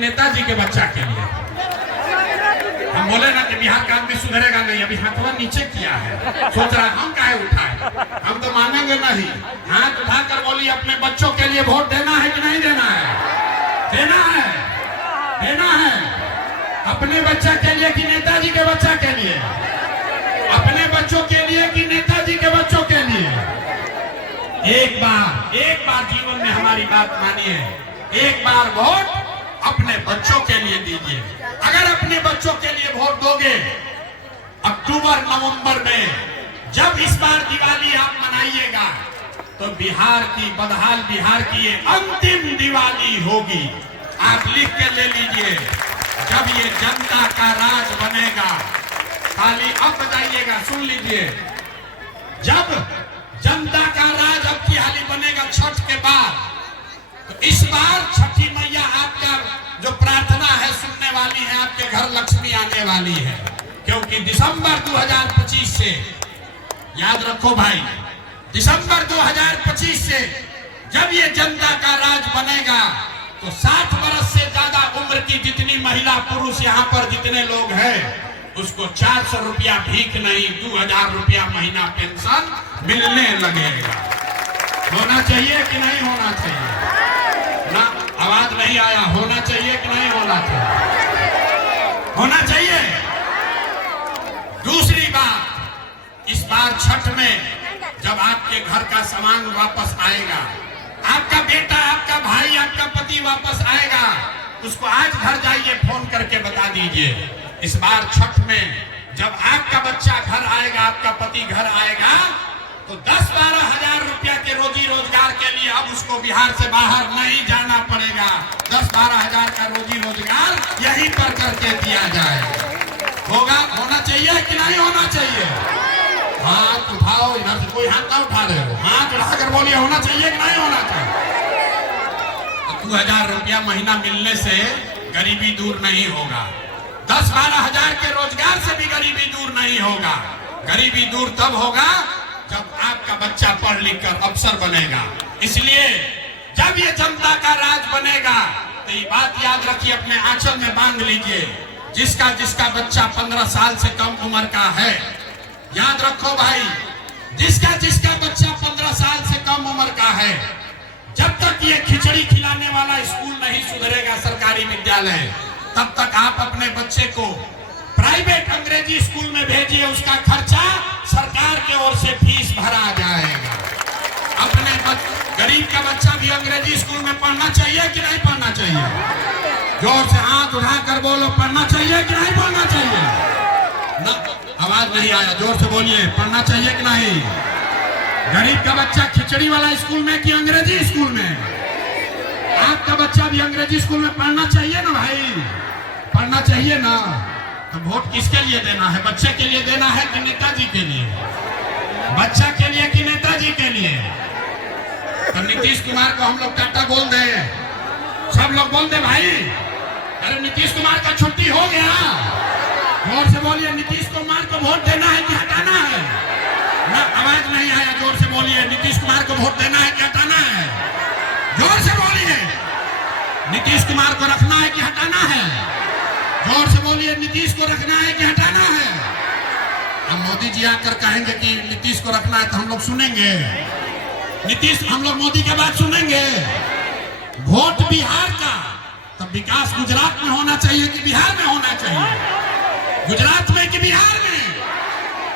नेताजी के बच्चा के लिए। हम बोले ना कि बिहार का आदमी सुधरेगा नहीं, अभी हाथवा नीचे किया है, सोच रहा हम काहे उठाए, हम तो मानेंगे नहीं। हाथ उठाकर बोलिए अपने बच्चों के लिए वोट देना है कि नहीं देना है? देना है, देना है। अपने बच्चा के लिए कि नेताजी के बच्चा के लिए? अपने बच्चों के लिए कि नेताजी के बच्चों के लिए? एक बार जीवन में हमारी बात मानिए, एक बार वोट अपने बच्चों के लिए दीजिए। अगर अपने बच्चों के लिए वोट दोगे, अक्टूबर नवंबर में जब इस बार दिवाली आप मनाइएगा तो बिहार की, बदहाल बिहार की ये अंतिम दिवाली होगी। आप लिख के ले लीजिए, जब ये जनता का राज बनेगा, खाली अब बताइएगा, सुन लीजिए, जब जनता का राज अब की हाली बनेगा छठ के बाद, तो इस बार छठी मैया आपका जो प्रार्थना है सुनने वाली है, आपके घर लक्ष्मी आने वाली है। क्योंकि दिसंबर 2025 से, याद रखो भाई, दिसंबर 2025 से जब ये जनता का राज बनेगा तो 60 वर्ष से ज्यादा उम्र की जितनी महिला पुरुष यहाँ पर जितने लोग हैं, उसको 400 रुपया भीख नहीं, 2000 रुपया महीना पेंशन मिलने लगेगा। होना चाहिए कि नहीं होना चाहिए? ना, आवाज नहीं आया। होना चाहिए कि नहीं होना चाहिए? होना चाहिए। दूसरी बात, इस बार छठ में जब आपके घर का सामान वापस आएगा, आपका बेटा, आपका भाई, आपका पति वापस आएगा, उसको आज घर जाइए फोन करके बता दीजिए, इस बार छठ में जब आपका बच्चा घर आएगा, आपका पति घर आएगा, तो 10-12 हजार रुपया के रोजी रोजगार के लिए अब उसको बिहार से बाहर नहीं जाना पड़ेगा। 10-12 हजार का रोजी रोजगार यहीं पर करके दिया जाएगा। होगा, होना चाहिए कि नहीं होना चाहिए? हाथ उठाओ, इधर से कोई हाथ ना उठा रहे हो, हाथ उठाकर बोलिए होना चाहिए कि नहीं होना चाहिए? 2000 रुपया महीना मिलने से गरीबी दूर नहीं होगा। 10-12 हजार के रोजगार से भी गरीबी दूर नहीं होगा। गरीबी दूर तब होगा जब आपका बच्चा पढ़ लिख कर अफसर बनेगा। इसलिए जब ये जनता का राज बनेगा तो ये बात याद रखिए, अपने आंचल में बांध लीजिए, जिसका जिसका बच्चा 15 साल से कम उम्र का है, याद रखो भाई, जिसका जिसका बच्चा 15 साल से कम उम्र का है, जब तक ये खिचड़ी खिलाने वाला स्कूल नहीं सुधरेगा, सरकारी विद्यालय, तब तक आप अपने बच्चे को प्राइवेट अंग्रेजी स्कूल में भेजिए। उसका खर्चा सरकार की ओर से फीस भरा जाएगा। अपने गरीब का बच्चा भी अंग्रेजी स्कूल में पढ़ना चाहिए कि नहीं पढ़ना चाहिए? जोर से हाथ उठाकर बोलो, पढ़ना चाहिए कि नहीं पढ़ना चाहिए? ना, आवाज नहीं आया, जोर से बोलिए, पढ़ना चाहिए कि नहीं? गरीब का बच्चा खिचड़ी वाला स्कूल में कि अंग्रेजी स्कूल में? आपका बच्चा भी अंग्रेजी स्कूल में पढ़ना चाहिए ना भाई, पढ़ना चाहिए ना। तो वोट किसके लिए देना है? बच्चे के लिए देना है कि नेताजी के लिए? बच्चा के लिए कि नेताजी के लिए? तो नीतीश कुमार को हम लोग टाटा बोल दे, सब लोग बोल दे भाई। अरे नीतीश कुमार का छुट्टी हो गया, जोर से बोलिए, नीतीश कुमार को वोट देना है कि हटाना है? ना, आवाज नहीं आया, जोर से बोलिए, नीतीश कुमार को वोट देना है कि हटाना है? जोर से बोलिए, नीतीश कुमार को रखना है कि हटाना है? जोर से बोलिए, नीतीश को रखना है कि हटाना है? अब मोदी जी आकर कहेंगे कि नीतीश को रखना है तो हम लोग सुनेंगे? नीतीश, हम लोग मोदी के बात सुनेंगे? वोट बिहार का, तब विकास गुजरात में होना चाहिए कि बिहार में होना चाहिए? गुजरात में कि बिहार में?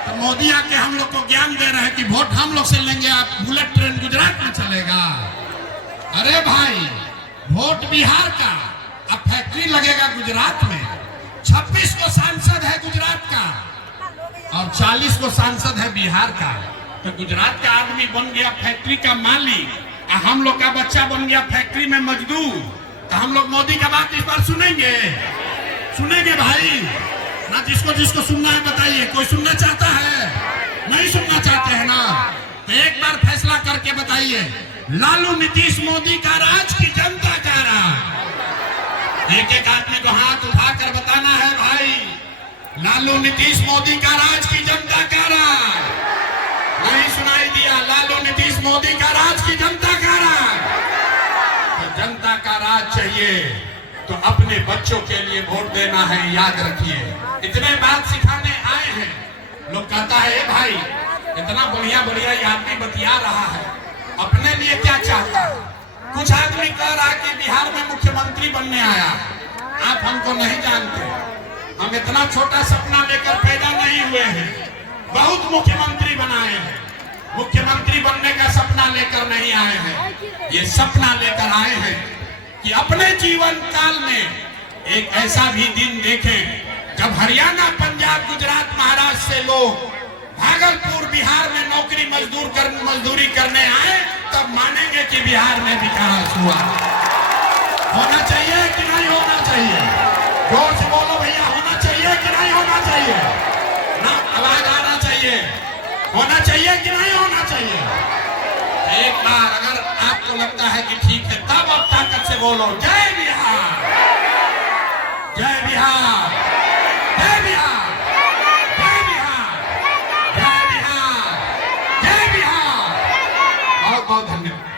तो मोदी आके हम लोग को ज्ञान दे रहे हैं कि वोट हम लोग से लेंगे, आप बुलेट ट्रेन गुजरात में चलेगा। अरे भाई, वोट बिहार का, अब फैक्ट्री लगेगा गुजरात में। 26 को सांसद है गुजरात का और 40 को सांसद है बिहार का। तो गुजरात का आदमी बन गया फैक्ट्री का मालिक, हम लोग का बच्चा बन गया फैक्ट्री में मजदूर। तो हम लोग मोदी का बात इस बार सुनेंगे? सुनेंगे भाई ना? जिसको जिसको सुनना है बताइए, कोई सुनना चाहता है? नहीं सुनना चाहते हैं ना? तो एक बार फैसला करके बताइए, लालू नीतीश मोदी का राज की जनता का राज? एक एक आदमी को हाथ उठाकर बताना है भाई, लालू नीतीश मोदी का राज की जनता का राज? नहीं सुनाई दिया? लालू नीतीश मोदी का राज की जनता का राज? तो जनता का राज चाहिए तो अपने बच्चों के लिए वोट देना है, याद रखिए। इतने बात सिखाने आए हैं। लोग कहता है ए भाई इतना बढ़िया बढ़िया आदमी बतिया रहा है, अपने लिए क्या चाहता है? कुछ आदमी कह रहा है कि बिहार में मुख्यमंत्री बनने आया। आप हमको नहीं जानते, हम इतना छोटा सपना लेकर पैदा नहीं हुए हैं। बहुत मुख्यमंत्री बनाए हैं, मुख्यमंत्री बनने का सपना लेकर नहीं आए हैं। ये सपना लेकर आए हैं कि अपने जीवन काल में एक ऐसा भी दिन देखें जब हरियाणा, पंजाब, गुजरात, महाराष्ट्र से लोग भागलपुर, बिहार में मजदूरी करने आए, तब मानेंगे कि बिहार में विकास हुआ। होना चाहिए कि नहीं होना चाहिए? जोर से बोलो भैया, होना चाहिए कि नहीं होना चाहिए? ना आवाज आना चाहिए। होना चाहिए कि नहीं होना चाहिए? एक बार अगर आपको लगता है कि ठीक है, तब अब ताकत से बोलो जय बिहार, जय बिहार, जय बिहार, जय बिहार, जय बिहार, जय बिहार। बहुत बहुत धन्यवाद।